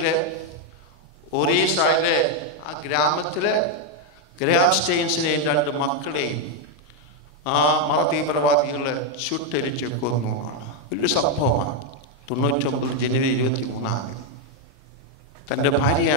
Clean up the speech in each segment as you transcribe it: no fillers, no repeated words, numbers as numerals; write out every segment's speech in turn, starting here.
ഇന്ത്യയിലെ ഒറീസയിലെ ആ ഗ്രാമത്തിലെ ഗ്രാം സ്റ്റെയിൻസിനെയും 2 മക്കളെയും ആ മതതീവ്രവാദികൾ ചുട്ടരിച്ച് കൊന്നു. വലിയ സംഭവമാണ്. 99 ജനുവരി 23 തൻ്റെ ഭാര്യ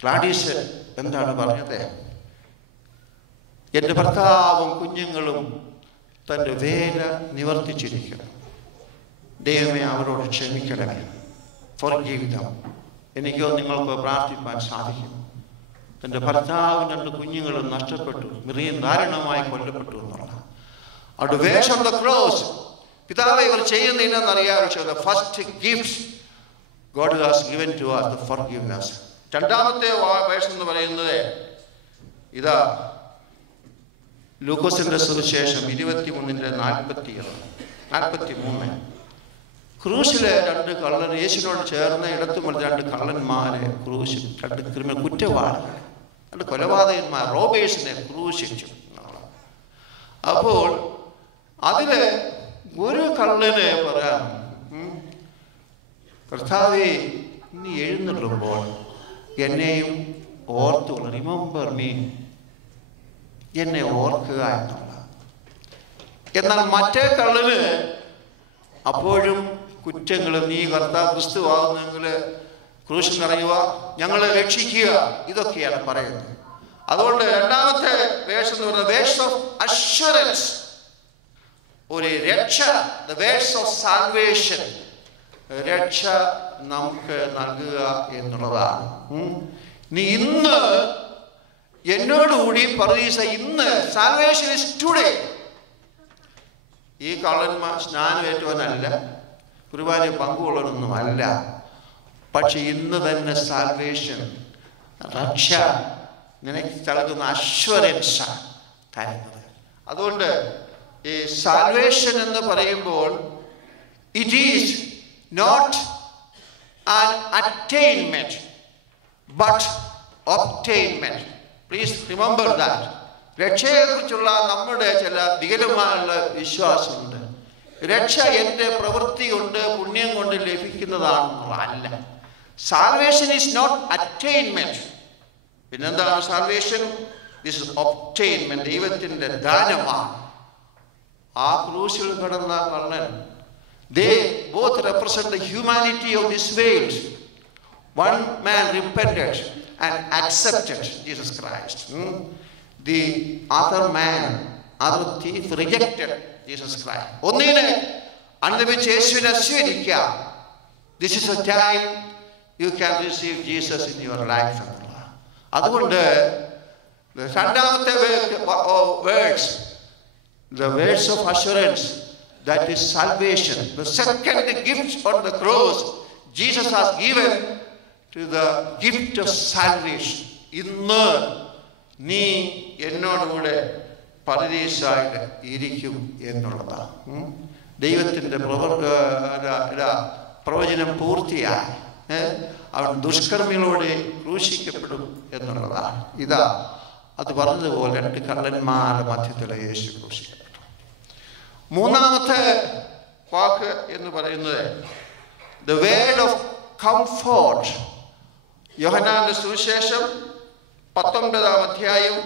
ക്ലാഡീസ് എന്താണ് പറഞ്ഞത്? എൻ്റെ ഭർത്താവും കുഞ്ഞുങ്ങളും തൻ്റെ വേല നിവർത്തിച്ചിരിക്കുന്നു. ദൈവമേ അവരോട് ക്ഷമിക്കണമേ. ഫോർഗീവ് ദം. എനിക്കോ നിങ്ങൾക്ക് പ്രാർത്ഥിക്കാൻ സാധിക്കും. തൻ്റെ ഭർത്താവും 2 കുഞ്ഞുങ്ങളും നഷ്ടപ്പെട്ടു, മൃഗം ദാരുണമായി കൊല്ലപ്പെട്ടു എന്നുള്ള അവിടെ വേഷം ഓഫ് ദ ക്രോസ്. പിതാവേ ഇവർ ചെയ്യുന്നതിനെന്നറിയാതെ first gift God has given to us the forgiveness. രണ്ടാമത്തെ വേഷം എന്ന് പറയുന്നത് ഇതാ ലൂക്കോസിന്റെ സുവിശേഷം 23:43. ക്രൂശിലെ 2 കള്ളൻ യേശുവിനോട് ചേർന്ന് ഇടത്തുമുള്ള 2 കള്ളന്മാരെ ക്രൂശിൽ 2 ക്രിമിനൽ കുറ്റവാളികൾ 2 കൊലപാതകന്മാർ റോബേഴ്സിനെ ക്രൂശിച്ചു. അപ്പോൾ അതില് ഒരു കള്ളനെ പറയാം, കർത്താവേ നീ എഴുന്നള്ളുമ്പോൾ എന്നെയും ഓർത്തുകൊള്ളു, റിമെമ്പർ മീ, എന്നെ ഓർക്കുക എന്നുള്ള. എന്നാൽ മറ്റേ കള്ളന് അപ്പോഴും കുറ്റങ്ങൾ, നീ കർത്താവ് ക്രിസ്തു ആകുന്നെങ്കിൽ ക്രൂശിൽ നിറയുക, ഞങ്ങളെ രക്ഷിക്കുക, ഇതൊക്കെയാണ് പറയുന്നത്. അതുകൊണ്ട് രണ്ടാമത്തെ വേഷം എന്ന് പറയുന്നത് വേഴ്സ് ഓഫ് അഷ്വറൻസ്, ഒരു രക്ഷ, ദ വേഴ്സ് ഓഫ് സാൽവേഷൻ, രക്ഷ നമുക്ക് നൽകുക എന്നുള്ളതാണ്. നീ ഇന്ന് എന്നോടുകൂടി പറുദീസ, ഇന്ന് സാൽവേഷൻ ഇസ് ടുഡേ. ഈ കള്ളന്മാർ സ്നാനമേറ്റവനല്ല, കുർബാനയിൽ പങ്കുകൊള്ളണമെന്നുമല്ല, പക്ഷെ ഇന്ന് തന്നെ സാൽവേഷൻ, രക്ഷ നിനക്ക് നൽകുന്ന അഷ്വറൻസ് തരുന്നത്. അതുകൊണ്ട് ഈ സാൽവേഷൻ എന്ന് പറയുമ്പോൾ it is not an attainment but obtainment. Please remember that. രക്ഷയെക്കുറിച്ചുള്ള നമ്മുടെ ചില വികലമായുള്ള വിശ്വാസമുണ്ട്. രക്ഷ എൻ്റെ പ്രവൃത്തി കൊണ്ട് പുണ്യം കൊണ്ട് ലഭിക്കുന്നതാണെന്നുള്ളതല്ല. Salvation is not attainment. പിന്നെന്താണ് സാൽവേഷൻ? ദിസ് ഇസ് ഒബ്റ്റൈൻമെന്റ്, ദൈവത്തിൻ്റെ ദാനമാണ്. ആ ക്രൂശിൽ കിടന്ന കള്ളൻ, they both represent the humanity of this world. One man repented and accepted Jesus Christ. The other man, other thief, rejected Jesus Christ. ഒന്നിനെ അനുദപിച്ച് യേശുവിനെ സ്വീകരിക്കുക. This is a time you can receive Jesus in your life. അതുകൊണ്ട് രണ്ടാമത്തെ words, the words of assurance, that is salvation. The second gift on the cross, Jesus has given to the gift of salvation. ഇന്ന് നീ എന്നോടുകൂടെ പരദീസായിട്ട് ഇരിക്കും എന്നുള്ളതാണ്. ദൈവത്തിൻ്റെ പ്രവചനം പൂർത്തിയായി അവൻ ദുഷ്കർമ്മികളോടെ ക്രൂശിക്കപ്പെടും എന്നുള്ളതാണ്. ഇതാ അത് പറഞ്ഞതുപോലെ 2 കള്ളന്മാരുടെ മധ്യത്തിലെ യേശു ക്രൂശിക്കപ്പെട്ടു. മൂന്നാമത്തെ വാക്ക് എന്ന് പറയുന്നത് the word of comfort. യോഹന്നാന്റെ സുവിശേഷം 19-ാം അധ്യായം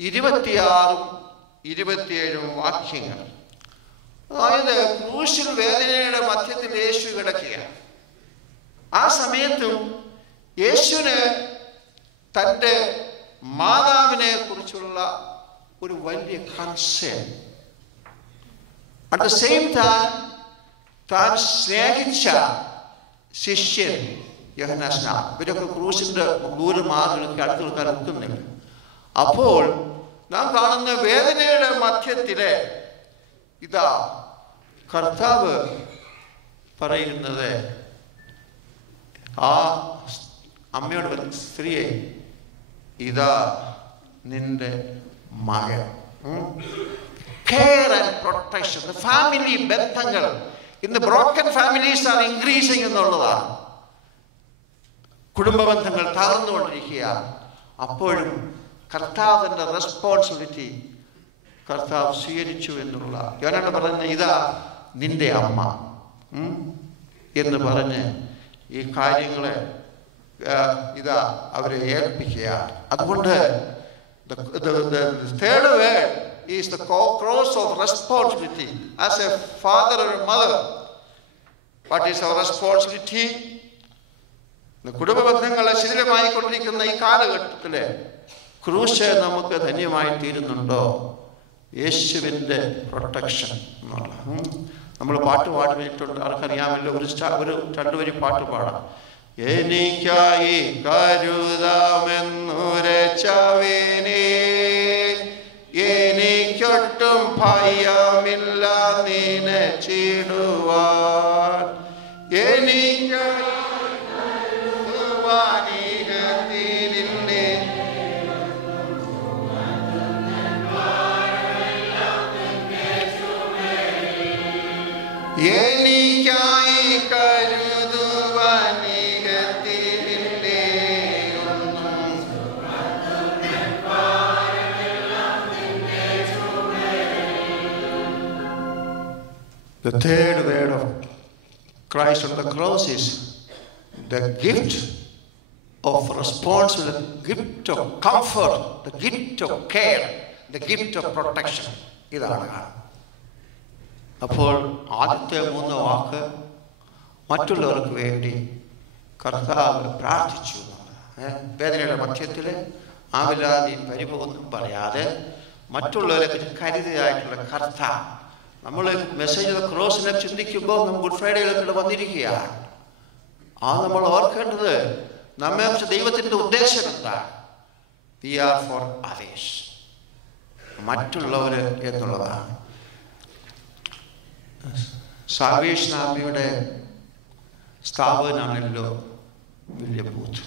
26-27 വാക്യങ്ങൾ. അതായത് ക്രൂശിൽ വേദനയുടെ മധ്യത്തിൽ യേശു കിടക്കുകയാണ്. ആ സമയത്തും യേശുവിന് തൻ്റെ മാതാവിനെ കുറിച്ചുള്ള ഒരു വലിയ concern. At the same time, താൻ സ്നേഹിച്ച ശിഷ്യൻ യോഹന്നാൻ സ്നാപകൻ, ഇവരൊക്കെ ക്രൂശിന്റെ ദൂരമാർഗങ്ങൾക്ക് അടുത്ത് നിൽക്കാൻ ഒക്കുന്നില്ല. അപ്പോൾ നാം കാണുന്ന വേദനയുടെ മധ്യത്തിലെ ഇതാ കർത്താവ് പറയുന്നത് ആ അമ്മയോട് പറഞ്ഞ സ്ത്രീയെ, ഇതാ നിന്റെ മകൻ. Care and protection. The family ബന്ധങ്ങൾ ഇന്ന് broken families are increasing എന്നുള്ളതാണ്. കുടുംബ ബന്ധങ്ങൾ തകർന്നുകൊണ്ടിരിക്കുകയാണ്. അപ്പോഴും കർത്താവിൻ്റെ റെസ്പോൺസിബിലിറ്റി കർത്താവ് സ്വീകരിച്ചു എന്നുള്ള യോഹന്നാൻ പറയുന്ന ഇതാ നിന്റെ അമ്മ എന്ന് പറഞ്ഞ് ഈ കാര്യങ്ങളെ ഇതാ അവരെ ഏൽപ്പിക്കുകയാണ്. അതുകൊണ്ട് the third word is the cross of responsibility. As a father or a mother, what is our responsibility? കുടുംബ ബന്ധങ്ങളെ ശിഥിലമായിക്കൊണ്ടിരിക്കുന്ന ഈ കാലഘട്ടത്തില് ക്രൂശ് നമുക്ക് ധന്യമായി തീരുന്നുണ്ടോ? യേശുവിൻ്റെ പ്രൊട്ടക്ഷൻ എന്നുള്ള നമ്മൾ പാട്ട് പാടിയിട്ടുണ്ട്. ആർക്കറിയാമല്ലോ, ഒരു രണ്ടുപേരി പാട്ട് പാടാം. എനിക്കായി കരുതാമെന്നുരച്ചവനെ എനിക്കൊട്ടും ഭയമില്ല നിന്നെ ചീടുവാൻ. എനിക്കായി എനിക്കായി കരുതുവാനികത്തിലെ ഒന്നും. The third word of Christ on the cross is the gift of responsibility, the gift of comfort, the gift of care, the gift of protection. ഇതാണ്. അപ്പോൾ ആദ്യത്തെ 3 വാക്ക് മറ്റുള്ളവർക്ക് വേണ്ടി കർത്താവ് പ്രാർത്ഥിച്ചു. വേദനയുടെ മധ്യത്തിൽ ആവില്ലാതെ പരിഭവമൊന്നും പറയാതെ മറ്റുള്ളവരെ കരുതിയായിട്ടുള്ള കർത്താവ്. നമ്മൾ മെസ്സേജ് ക്രോസിനെ ചിന്തിക്കുമ്പോൾ നമ്മൾ ഗുഡ് ഫ്രൈഡേയിലൊക്കെ വന്നിരിക്കുകയാണ്. നമ്മൾ ഓർക്കേണ്ടത് നമ്മെ കുറിച്ച് ദൈവത്തിൻ്റെ ഉദ്ദേശം എന്താണ്? വി ആർ ഫോർ അതേഴ്സ്, മറ്റുള്ളവർ എന്നുള്ളതാണ്. സാൽവേഷൻ ആർമിയുടെ സ്ഥാപകനാണല്ലോ വില്യം ബൂത്ത്.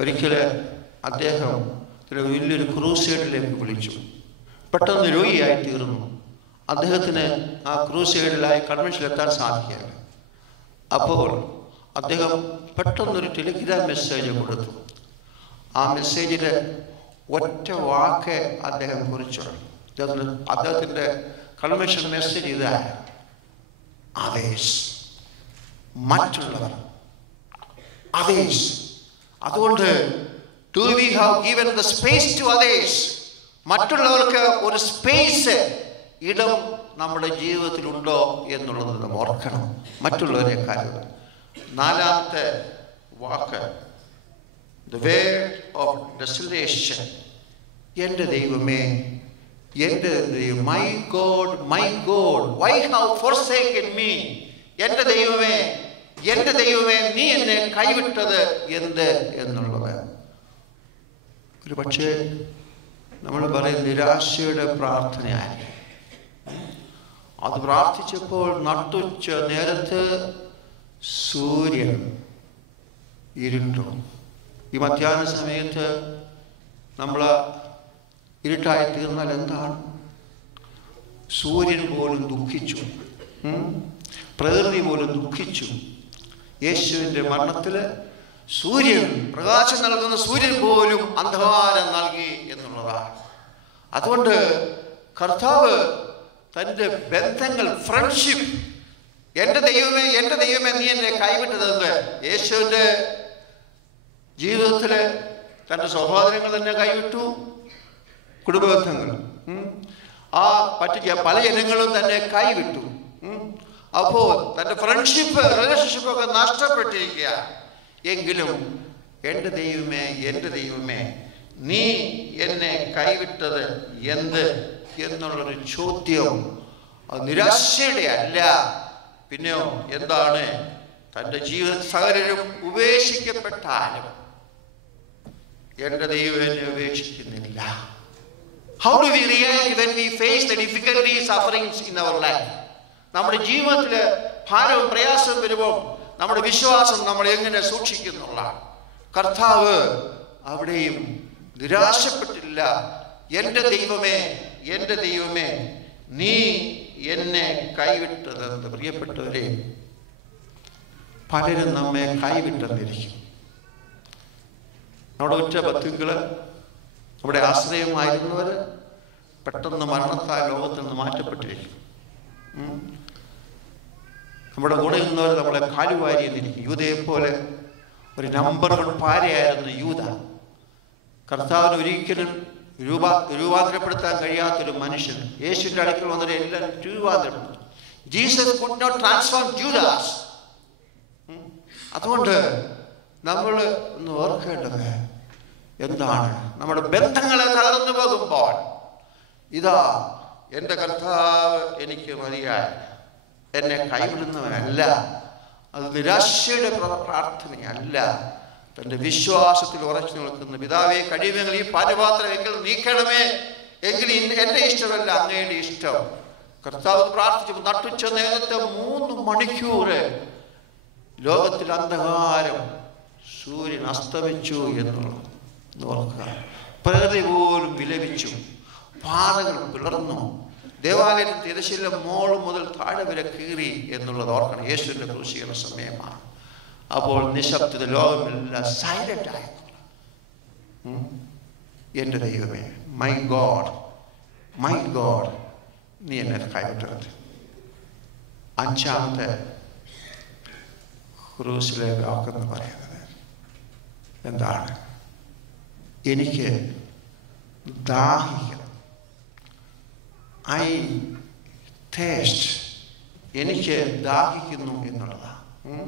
ഒരിക്കൽ അദ്ദേഹം വലിയൊരു ക്രൂസൈഡിലേക്ക് വിളിച്ചു. പെട്ടെന്ന് രോഗിയായി തീർന്നു. അദ്ദേഹത്തിന് ആ ക്രൂസൈഡിലായി കൺവെൻഷനിലെത്താൻ സാധിക്കില്ല. അപ്പോൾ അദ്ദേഹം പെട്ടെന്നൊരു ടെലിഗ്രാം മെസ്സേജ് കൊടുത്തു. ആ മെസ്സേജിൽ ഒറ്റ വാക്ക് അദ്ദേഹം കുറിച്ചു. അദ്ദേഹത്തിൻ്റെ കൺവെൻഷൻ മെസ്സേജ് ഇതാണ്: അതേഴ്സ്, മറ്റുള്ളവർ, അതേഴ്സ്. അതുകൊണ്ട് do we have given the space to others? മറ്റുള്ളവർക്ക് ഒരു സ്പേസ്, ഇടം നമ്മുടെ ജീവിതത്തിലുണ്ടോ എന്നുള്ളത് നാം ഓർക്കണം. മറ്റുള്ളവരെ കരുതുക. 4ാമത്തെ വാക്ക് the word of desolation. എൻ്റെ ദൈവമേ, എൻ്റെ ദൈവം, my God, my God, why have forsaken me? എൻ്റെ ദൈവമേ, എൻ്റെ ദൈവമേ, നീ എന്നെ കൈവിട്ടത് എന്ത് എന്നുള്ളത്. ഒരു പക്ഷേ നമ്മൾ പറയും നിരാശയുടെ പ്രാർത്ഥനയായി. അത് പ്രാർത്ഥിച്ചപ്പോൾ നട്ടുച്ച നേരത്ത് സൂര്യൻ ഇരുണ്ടു. ഈ മധ്യാഹ്ന സമയത്ത് നമ്മൾ ഇരുട്ടായി തീർന്നാൽ എന്താണ്? സൂര്യൻ പോലും ദുഃഖിച്ചു, പ്രകൃതി പോലും ദുഃഖിച്ചു. യേശുവിൻ്റെ മരണത്തിൽ സൂര്യൻ, പ്രകാശം നൽകുന്ന സൂര്യൻ പോലും അന്ധകാരം നൽകി എന്നുള്ളതാണ്. അതുകൊണ്ട് കർത്താവ് തൻ്റെ ബന്ധങ്ങൾ, ഫ്രണ്ട്ഷിപ്പ്, എൻ്റെ ദൈവമേ, എൻ്റെ ദൈവമേ, നീ എന്നെ കൈവിട്ടതെന്ന്. യേശുവിൻ്റെ ജീവിതത്തിൽ തൻ്റെ സഹോദരങ്ങൾ തന്നെ കൈവിട്ടു, കുടുംബബന്ധങ്ങൾ, മറ്റു പല ജനങ്ങളും തന്നെ കൈവിട്ടു. അപ്പോൾ തൻ്റെ ഫ്രണ്ട്ഷിപ്പ്, റിലേഷൻഷിപ്പൊക്കെ നഷ്ടപ്പെട്ടിരിക്കുക. എങ്കിലും എൻ്റെ ദൈവമേ, എൻ്റെ ദൈവമേ, നീ എന്നെ കൈവിട്ടത് എന്ത് എന്നുള്ളൊരു ചോദ്യം അത് നിരാശയുടെ അല്ല. പിന്നെയോ എന്താണ്? തൻ്റെ ജീവിത സകലരും ഉപേക്ഷിക്കപ്പെട്ടാലും എൻ്റെ ദൈവം എന്നെ ഉപേക്ഷിക്കുന്നില്ല. How do we react when we face the difficulties, sufferings in our life? നമ്മുടെ ജീവിതത്തിൽ ഭാരവും പ്രയാസവും വരുമ്പോൾ നമ്മുടെ വിശ്വാസം നമ്മൾ എങ്ങനെ സൂക്ഷിക്കുന്നുള്ള? കർത്താവ് അവിടെയും നിരാശപ്പെട്ടില്ല. എൻ്റെ ദൈവമേ, എൻ്റെ ദൈവമേ, നീ എന്നെ കൈവിട്ടതെന്ന്. പ്രിയപ്പെട്ടവരെ, പലരും നമ്മെ കൈവിട്ടെന്നിരിക്കും. നമ്മുടെ ഒറ്റ ബന്ധുക്കൾ, നമ്മുടെ ആശ്രയമായിരുന്നവർ പെട്ടെന്ന് മരണത്താൽ ലോകത്തിൽ നിന്ന് മാറ്റപ്പെട്ടിരിക്കും. നമ്മുടെ കൂടെ നിന്നവർ നമ്മളെ കാലുവാരി എന്നിരിക്കും. യൂദയെ പോലെ ഒരു നമ്പർ 1 പാരയായിരുന്നു യൂദ. കർത്താവിന് ഒരിക്കലും രൂപാന്തരപ്പെടുത്താൻ കഴിയാത്തൊരു മനുഷ്യൻ യേശുവിൻ്റെ അടുക്കൽ വന്നവരെ എല്ലാം രൂപാന്തരപ്പെടുത്തും. Jesus could not transform Judas. അതുകൊണ്ട് നമ്മൾ ഒന്ന് ഓർക്കേണ്ടത് എന്താണ്? നമ്മുടെ ബന്ധങ്ങളെ തകർന്നു പോകുമ്പോൾ ഇതാ എൻ്റെ കർത്താവ് എനിക്ക് മതിയായി, എന്നെ കൈവിടുന്നവനല്ല, അത് നിരാശയുടെ പ്രാർത്ഥനയല്ല, തൻ്റെ വിശ്വാസത്തിൽ ഉറച്ചു നിൽക്കുന്ന പിതാവേ കഴിയുമെങ്കിൽ ഈ പാനപാത്രം എങ്കിൽ നീക്കണമേ, എങ്കിൽ എൻ്റെ ഇഷ്ടമല്ല അങ്ങയുടെ ഇഷ്ടം. കർത്താവ് പ്രാർത്ഥിച്ചു. നട്ടുച്ച നേരത്തെ 3 മണിക്കൂർ ലോകത്തിൽ അന്ധകാരം, സൂര്യൻ അസ്തമിച്ചു എന്നുള്ളത് ഓർക്കുക. പ്രകൃതി പോലും വിലപിച്ചു, പാതകൾ പിളർന്നു, ദേവാലയം തിരശ്ശീല മോൾ മുതൽ താഴെ വരെ കീറി എന്നുള്ളത് ഓർക്കണം. യേശുവിൻ്റെ ക്രൂശീകരണ സമയമാണ്. അപ്പോൾ നിശബ്ദത, ലോകമെല്ലാം സൈലന്റ് ആയി. എൻ്റെ ദൈവമേ, മൈ ഗോഡ് നീ എന്നെ കൈവിട്ടത്. 5ാമത്തെ ക്രൂസിലെ വാക്കെന്ന് പറയുന്നത് എന്താണ്? എനിക്ക് ദാഹിക്കണം. ഐ ടേസ്റ്റ്, എനിക്ക് ദാഹിക്കുന്നു എന്നുള്ളതാണ്.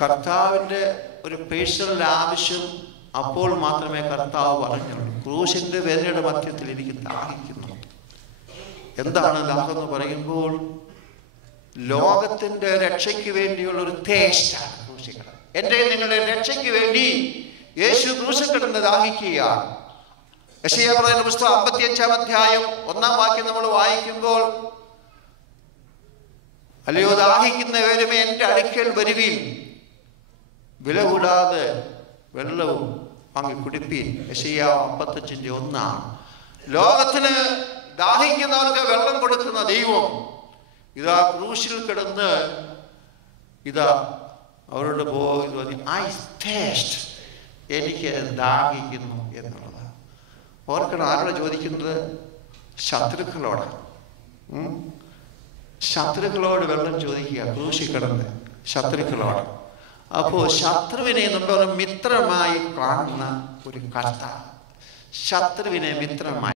കർത്താവിൻ്റെ ഒരു പേഴ്സണൽ ആവശ്യം അപ്പോൾ മാത്രമേ കർത്താവ് പറഞ്ഞുള്ളൂ. ക്രൂശിൻ്റെ വേദനയുടെ മധ്യത്തിൽ എനിക്ക് ദാഹിക്കുന്നു. എന്താണ് ദാഹം എന്ന് പറയുമ്പോൾ? ലോകത്തിൻ്റെ രക്ഷയ്ക്ക് വേണ്ടിയുള്ള ഒരു ടേസ്റ്റാണ് ക്രൂശിക്കണം. എൻ്റെ നിങ്ങളുടെ രക്ഷയ്ക്ക് വേണ്ടി യേശു ക്രൂശിൽ കിടന്ന് ദാഹിക്കുകയാണ്. യെശയ്യാ പറയുന്ന പുസ്തകം 55-ാം അധ്യായം 1-ാം വാക്യം നമ്മൾ വായിക്കുമ്പോൾ, അല്ലയോ ദാഹിക്കുന്നവരുമേ എൻ്റെ അടുക്കൽ വരുവീൻ, വില കൂടാതെ വെള്ളവും വാങ്ങി കുടിപ്പീൻ. യെശയ്യാ 55:1. ലോകത്തിന് ദാഹിക്കുന്നവർക്ക് വെള്ളം കൊടുക്കുന്ന ദൈവം ഇതാ ക്രൂശിൽ കിടന്ന് ഇതാ അവരോട് പോയി ഐ ടേസ്റ്റ്, എനിക്ക് ദാഹിക്കുന്നു എന്നുള്ളത് ഓർക്കണം. ആരോട് ചോദിക്കുന്നത്? ശത്രുക്കളോടാണ്. ശത്രുക്കളോട് വെള്ളം ചോദിക്കുക, ക്രൂശിൽ കിടന്ന് ശത്രുക്കളോട്. അപ്പോൾ ശത്രുവിനെ നമ്മൾ മിത്രമായി കാണുന്ന ഒരു കർത്താവ്, ശത്രുവിനെ മിത്രമായി